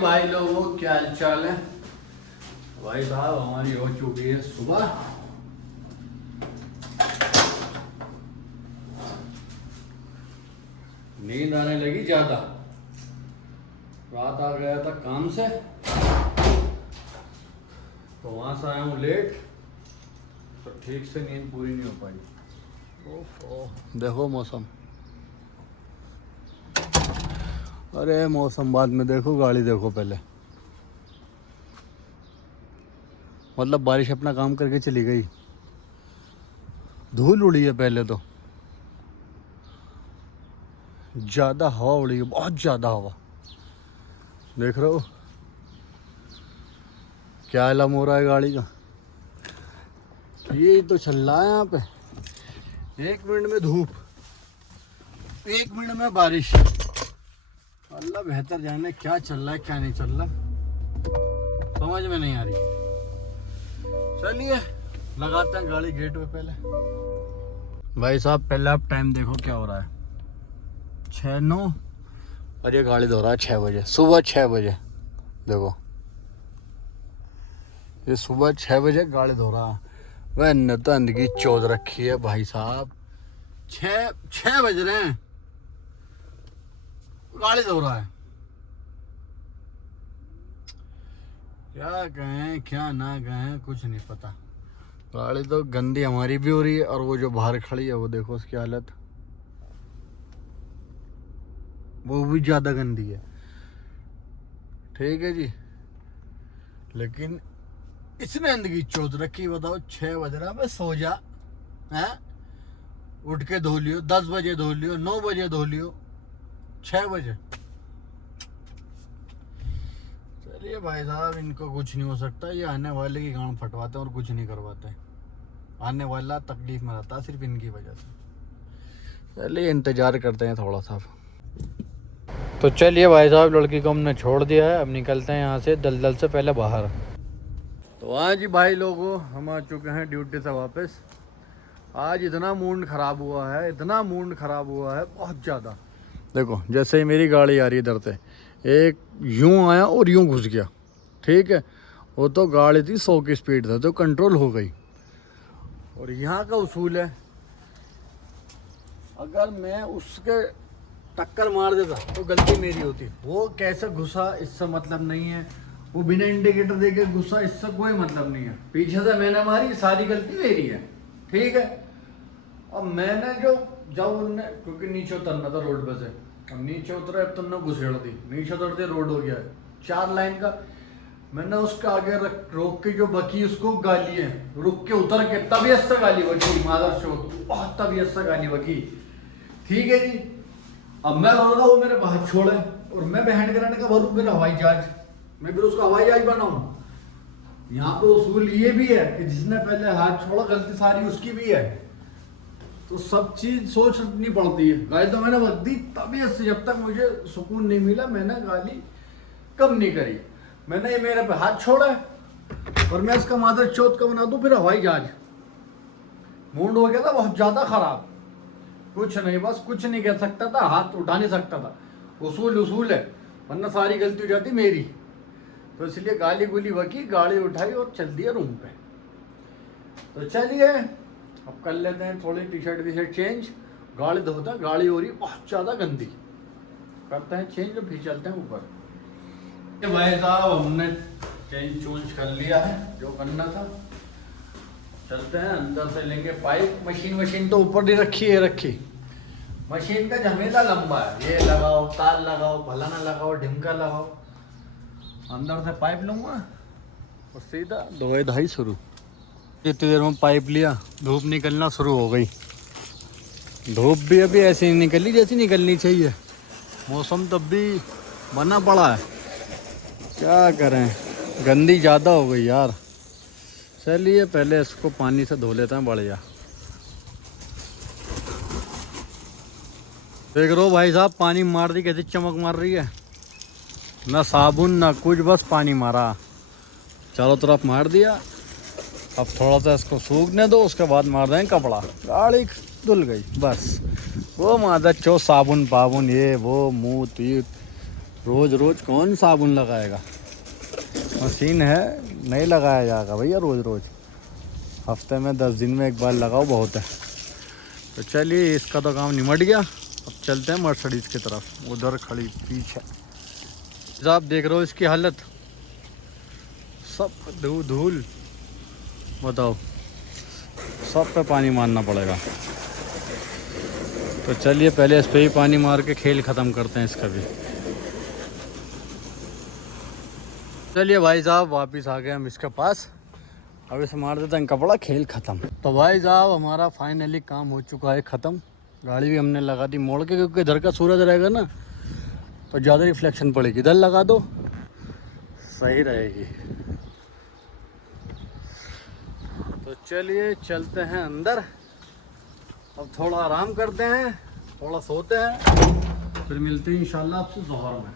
भाई लोगों, क्या हाल चाल है। भाई साहब हमारी हो चुकी है सुबह। नींद आने लगी ज्यादा। रात आ गया था काम से, तो वहां से आया हूँ लेट, तो ठीक से नींद पूरी नहीं हो पाई। ओह देखो मौसम, अरे मौसम बाद में देखो, गाड़ी देखो पहले। मतलब बारिश अपना काम करके चली गई, धूल उड़ी है पहले तो, ज़्यादा हवा उड़ी है, बहुत ज़्यादा हवा। देख रहे हो क्या आलम हो रहा है गाड़ी का। ये तो चल रहा है यहाँ पे, 1 मिनट में धूप, 1 मिनट में बारिश। अल्लाह बेहतर जाने क्या चल रहा है क्या नहीं चल रहा, समझ में नहीं आ रही। चलिए लगाते हैं गाड़ी गेट पे पहले। भाई साहब पहले आप टाइम देखो क्या हो रहा है, 6:09 और ये गाड़ी धो रहा है 6 बजे, सुबह 6 बजे। देखो ये सुबह 6 बजे गाड़ी धो रहा है। वह नतंद की चौध रखी है भाई साहब, 6 बज रहे हैं, गाड़ी धो रहा है। क्या कहें क्या ना कहें कुछ नहीं पता। गाड़ी तो गंदी हमारी भी हो रही है, और वो जो बाहर खड़ी है वो देखो उसकी हालत, वो भी ज्यादा गंदी है। ठीक है जी, लेकिन इसने अंदगी चौध रखी। बताओ 6 बज रहा है, सो जा है, उठ के धो लियो, 10 बजे धो लियो, 9 बजे धो लियो, 6 बजे। चलिए भाई साहब, इनको कुछ नहीं हो सकता, ये आने वाले की गांड फटवाते हैं और कुछ नहीं करवाते। आने वाला तकलीफ में रहता है सिर्फ इनकी वजह से। चलिए इंतजार करते हैं थोड़ा सा। तो चलिए भाई साहब, लड़की को हमने छोड़ दिया है, अब निकलते हैं यहाँ से दलदल से पहले बाहर। तो हाँ जी भाई लोगों, हम आ चुके हैं ड्यूटी से वापस। आज इतना मूड ख़राब हुआ है, इतना मूड ख़राब हुआ है बहुत ज़्यादा। देखो जैसे ही मेरी गाड़ी आ रही है इधर से, एक यूं आया और यूं घुस गया। ठीक है, वो तो गाड़ी थी 100 की स्पीड था, तो कंट्रोल हो गई। और यहाँ का उसूल है, अगर मैं उसके टक्कर मार देता तो गलती मेरी होती। वो कैसे घुसा इससे मतलब नहीं है, वो बिना इंडिकेटर देके घुसा इससे कोई मतलब नहीं है। पीछे से मैंने मारी, सारी गलती मेरी है। ठीक है, अब मैंने जो जब उनने, क्योंकि नीचे उतरना था रोड पे से, अब नीचे उतरा, अब तुमने घुसेड़ दी, नीचे उतरते रोड हो गया 4 लाइन का। मैंने उसके आगे रोक के जो बकी उसको गाली है, रुक के उतर के तबीयत से गाली बकी, मादर चौथ बहुत तबीयत से गाली बकी। ठीक है जी, अब मैं रो रहा हूँ, मेरे हाथ छोड़े, और मैं बहन कराने का भरूँ मेरा हवाई जहाज, मैं फिर उसको हवाई जहाज बनाऊँ। यहाँ पे उसूल ये भी है कि जिसने पहले हाथ छोड़ा गलती सारी उसकी भी है। तो सब चीज सोचनी पड़ती है। गाली तो मैंने बक दी, तबीयत से जब तक मुझे सुकून नहीं मिला मैंने गाली कम नहीं करी। मैंने ये मेरे पे हाथ छोड़ा है और मैं इसका मादर चौथ का बना दूं फिर हवाई जहाज। मूड हो गया था बहुत ज्यादा खराब, कुछ नहीं, बस कुछ नहीं कह सकता था, हाथ उठा नहीं सकता था। उसूल उसूल है, वरना सारी गलती हो जाती मेरी। तो इसलिए गाली गुली बकी, गाड़ी उठाई और चल दिया रूम पे। तो चलिए अब कर लेते हैं थोड़ी टी शर्ट चेंज। गाड़ी धोता, गाड़ी हो रही बहुत ज़्यादा गंदी, करते हैं चेंज और फिर चलते हैं ऊपर। भाई साहब हमने चेंज चूंज कर लिया है जो करना था। चलते हैं अंदर से लेंगे पाइप। मशीन तो ऊपर नहीं रखी है, रखी मशीन का झमेला लंबा है, ये लगाओ, तार लगाओ, फलाना लगाओ, ढिमका लगाओ। अंदर से पाइप लूँगा और सीधा धोए धाई शुरू। इतनी देर में पाइप लिया, धूप निकलना शुरू हो गई। धूप भी अभी ऐसी नहीं निकली जैसी निकलनी चाहिए, मौसम तब भी बना पड़ा है, क्या करें, गंदी ज़्यादा हो गई यार। चलिए पहले इसको पानी से धो लेते हैं बढ़िया। देख रहे हो भाई साहब, पानी मार दी कैसी चमक मार रही है, ना साबुन ना कुछ, बस पानी मारा, चारों तरफ मार दिया। अब थोड़ा सा इसको सूखने दो, उसके बाद मार दें कपड़ा, गाड़ी धुल गई बस। वो मादर चो साबुन पाबुन ये वो मुँह तीत रोज रोज कौन साबुन लगाएगा, मशीन है, नहीं लगाया जाएगा भैया रोज रोज। हफ्ते में 10 दिन में एक बार लगाओ बहुत है। तो चलिए इसका तो काम निमट गया, अब चलते हैं मर्सिडीज की तरफ, उधर खड़ी पीछे। आप देख रहे हो इसकी हालत, सब धूल, बताओ, सब पे पानी मारना पड़ेगा। तो चलिए पहले इस पे ही पानी मार के खेल ख़त्म करते हैं इसका भी। चलिए भाई साहब वापस आ गए हम इसके पास, अब इसे मार देते हैं कपड़ा, खेल ख़त्म। तो भाई साहब हमारा फाइनली काम हो चुका है ख़त्म। गाड़ी भी हमने लगा दी मोड़ के, क्योंकि इधर का सूरज रहेगा ना तो ज़्यादा रिफ्लेक्शन पड़ेगी, इधर लगा दो सही रहेगी। तो चलिए चलते हैं अंदर, अब थोड़ा आराम करते हैं, थोड़ा सोते हैं, फिर मिलते हैं इंशाल्लाह आपसे ज़ोहर में।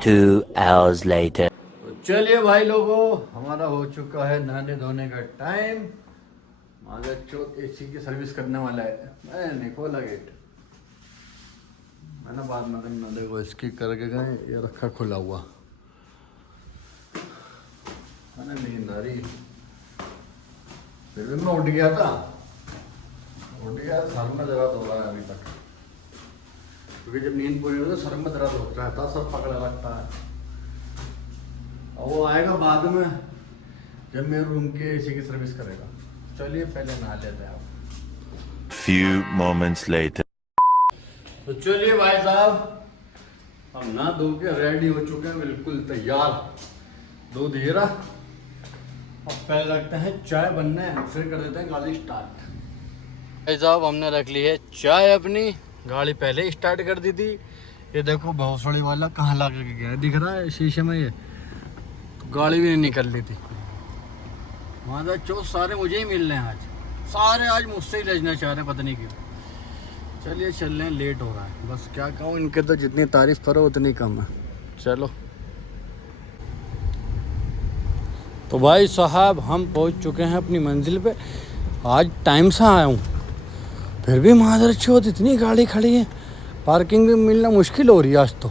2 hours later. तो चलिए भाई लोगों, हमारा हो चुका है नहाने धोने का टाइम। मागर चौथ एसी की सर्विस करने वाला है, मैंने खोला गेट, मैंने बाद में करना, देखो इसकी करके गए, ये रखा खुला हुआ, मैंने नींद आ रही, फिर भी मैं उठ गया था, सर में दर्द हो रहा है अभी तक, क्योंकि जब नींद पूरी होती है सर में दर्द होता रहता है, सर पकड़ा लगता है। और वो आएगा बाद में जब मेरे रूम के एसी की सर्विस करेगा। चलिए पहले नहा लेते हैं आप। Few moments later. तो चलिए भाई साहब हम नहा धो के रेडी हो चुके हैं, बिल्कुल तैयार, दूध हीरा। अब पहले लगते हैं चाय बनने, फिर कर देते हैं गाड़ी स्टार्ट। भाई साहब हमने रख ली है चाय अपनी, गाड़ी पहले ही स्टार्ट कर दी थी। ये देखो भौसड़ी वाला कहाँ ला के गया है, दिख रहा है शीशे में, ये तो गाड़ी भी नहीं निकल रही थी। वहाँ चो सारे मुझे ही मिल रहे हैं आज, सारे आज मुझसे ही लेना चाह रहे हैं, पता नहीं क्यों। चलिए चल रहे हैं, लेट हो रहा है, बस क्या कहूँ, इनके तो जितनी तारीफ़ करो उतनी कम है। चलो तो भाई साहब हम पहुंच चुके हैं अपनी मंजिल पे। आज टाइम से आया हूँ, फिर भी मादर चौथ इतनी गाड़ी खड़ी है, पार्किंग भी मिलना मुश्किल हो रही है आज तो।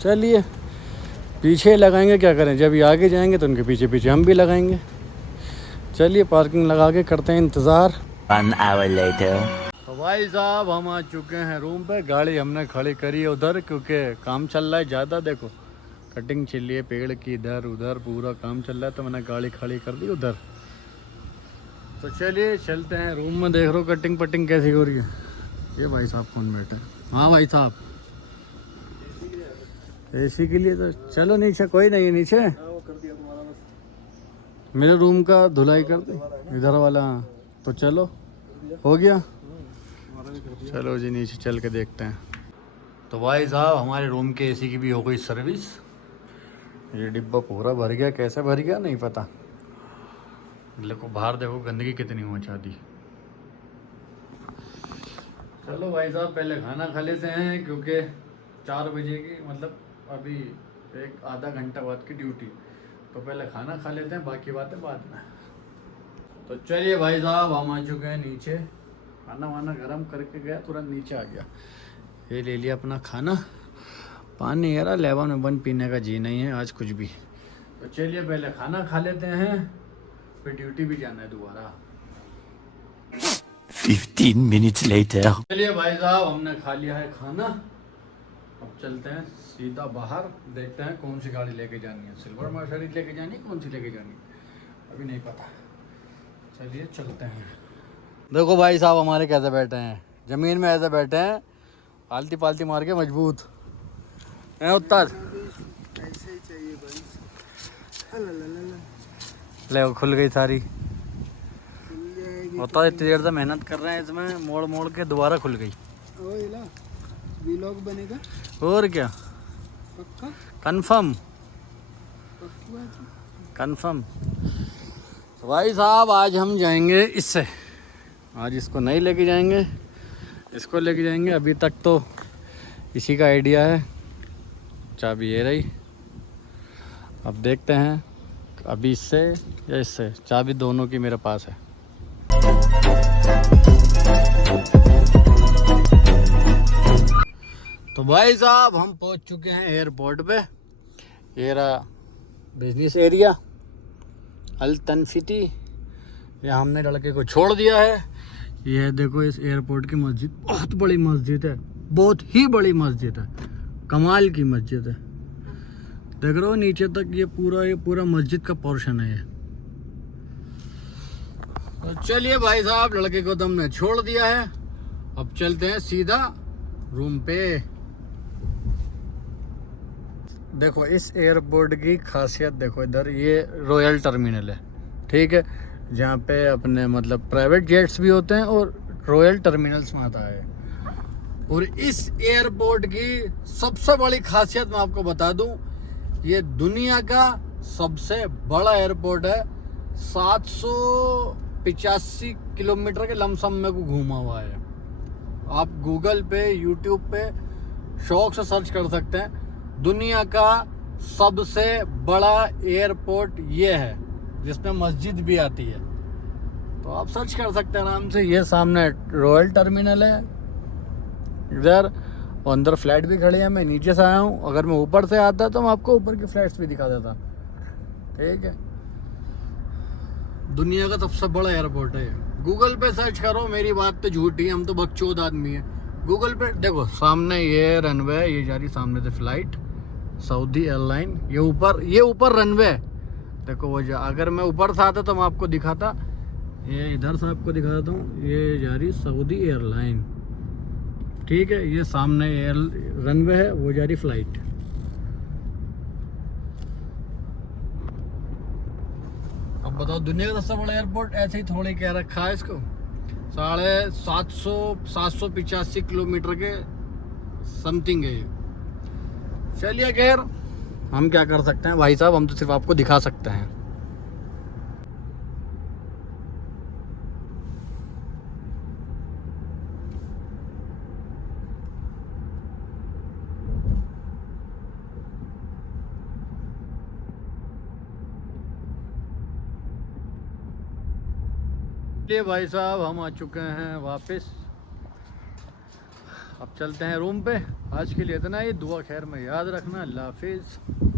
चलिए पीछे लगाएंगे, क्या करें, जब ये आगे जाएंगे तो उनके पीछे पीछे हम भी लगाएंगे। चलिए पार्किंग लगा के करते हैं इंतज़ार। 1 hour later. तो भाई साहब हम आ चुके हैं रूम पे, गाड़ी हमने खड़ी करी है उधर, क्योंकि काम चल रहा है ज़्यादा, देखो कटिंग चल रही है पेड़ की, इधर उधर पूरा काम चल रहा है, तो मैंने गाड़ी खड़ी कर दी उधर। तो चलिए चलते हैं रूम में, देख रहे हो कटिंग पटिंग कैसी हो रही है। ये भाई साहब कौन बैठे, हाँ भाई साहब एसी के लिए, तो चलो नीचे, कोई नहीं है नीचे, मेरे रूम का धुलाई कर दी इधर वाला, तो चलो हो गया, चलो जी नीचे चल के देखते हैं। तो भाई साहब हमारे रूम के एसी की भी हो गई सर्विस, ये डिब्बा पूरा भर गया, कैसे भर गया नहीं पता, देखो बाहर देखो गंदगी कितनी मचा दी। चलो भाई साहब पहले खाना खा लेते हैं, क्योंकि 4 बजे की, मतलब अभी एक आधा घंटा बाद की ड्यूटी, तो पहले खाना खा लेते हैं, बाकी बातें बाद में। तो चलिए भाई साहब हम आ चुके हैं नीचे, खाना वाना गर्म करके गया, तुरंत नीचे आ गया, ये ले लिया अपना खाना, पानी यार लेवन में बन पीने का जी नहीं है आज कुछ भी। तो चलिए पहले खाना खा लेते हैं, फिर ड्यूटी भी जाना है दोबारा। 15 minutes later. चलिए भाई साहब हमने खा लिया है खाना, अब चलते हैं सीधा बाहर, देखते हैं कौन सी गाड़ी लेके जानी है, सिल्वर मर्सिडीज लेके जानी है, कौन सी लेके जानी है अभी नहीं पता। चलिए चलते हैं। देखो भाई साहब हमारे कैसे बैठे हैं, ज़मीन में ऐसे बैठे हैं, आलती पालती मार के मजबूत हैं उत्ताज। ऐसे ही चाहिए भाई। ले वो खुल गई सारी, खुल जाएगी। होता इतनी देर से मेहनत कर रहे हैं इसमें, मोड़ मोड़ के दोबारा खुल गई। ओए ला, व्लॉग बनेगा और क्या, पक्का कंफर्म पक्की बात है। कंफर्म। तो भाई साहब आज हम जाएंगे इससे, आज इसको नहीं लेके जाएंगे, इसको लेके जाएंगे। अभी तक तो इसी का आइडिया है, चाबी ये रही, अब देखते हैं अभी इससे या इससे, चाबी दोनों की मेरे पास है। तो भाई साहब हम पहुंच चुके हैं एयरपोर्ट पे। ये रहा बिजनेस एरिया अल तनफिती। यहाँ हमने लड़के को छोड़ दिया है। ये देखो इस एयरपोर्ट की मस्जिद, बहुत बड़ी मस्जिद है, बहुत ही बड़ी मस्जिद है, कमाल की मस्जिद है। देख रहे हो नीचे तक ये पूरा मस्जिद का पोर्शन है ये। तो चलिए भाई साहब, लड़के को तो हमने छोड़ दिया है, अब चलते हैं सीधा रूम पे। देखो इस एयरपोर्ट की खासियत देखो, इधर ये रॉयल टर्मिनल है, ठीक है, जहाँ पे अपने मतलब प्राइवेट जेट्स भी होते हैं और रॉयल टर्मिनल्स में आता है। और इस एयरपोर्ट की सबसे बड़ी खासियत मैं आपको बता दूं, ये दुनिया का सबसे बड़ा एयरपोर्ट है। 785 किलोमीटर के लमसम में को घूमा हुआ है। आप गूगल पे यूट्यूब पे शौक से सर्च कर सकते हैं, दुनिया का सबसे बड़ा एयरपोर्ट ये है, जिसमें मस्जिद भी आती है। तो आप सर्च कर सकते हैं आराम से। ये सामने रॉयल टर्मिनल है इधर, और अंदर फ्लैट भी खड़ी है। मैं नीचे से आया हूँ, अगर मैं ऊपर से आता तो मैं आपको ऊपर के फ्लैट्स भी दिखा देता, ठीक है। दुनिया का सबसे बड़ा एयरपोर्ट है। गूगल पे सर्च करो, मेरी बात तो झूठी है, हम तो बकचोद आदमी है। गूगल पे देखो, सामने ये रनवे है, ये जा रही सामने से फ्लाइट सऊदी एयरलाइन। ये ऊपर रनवे है, देखो वो अगर मैं ऊपर से आता तो मैं आपको दिखाता। ये इधर से आपको दिखा देता हूँ, ये जा रही सऊदी एयरलाइन, ठीक है। ये सामने रनवे है, वो जा रही फ्लाइट। अब बताओ, दुनिया का सबसे बड़ा एयरपोर्ट ऐसे ही थोड़ी कह रखा है इसको। 785 किलोमीटर के समथिंग है। चलिए खैर, हम क्या कर सकते हैं भाई साहब, हम तो सिर्फ आपको दिखा सकते हैं। ये भाई साहब हम आ चुके हैं वापस। अब चलते हैं रूम पे। आज के लिए इतना ही। दुआ खैर में याद रखना। अल्लाह हाफिज़।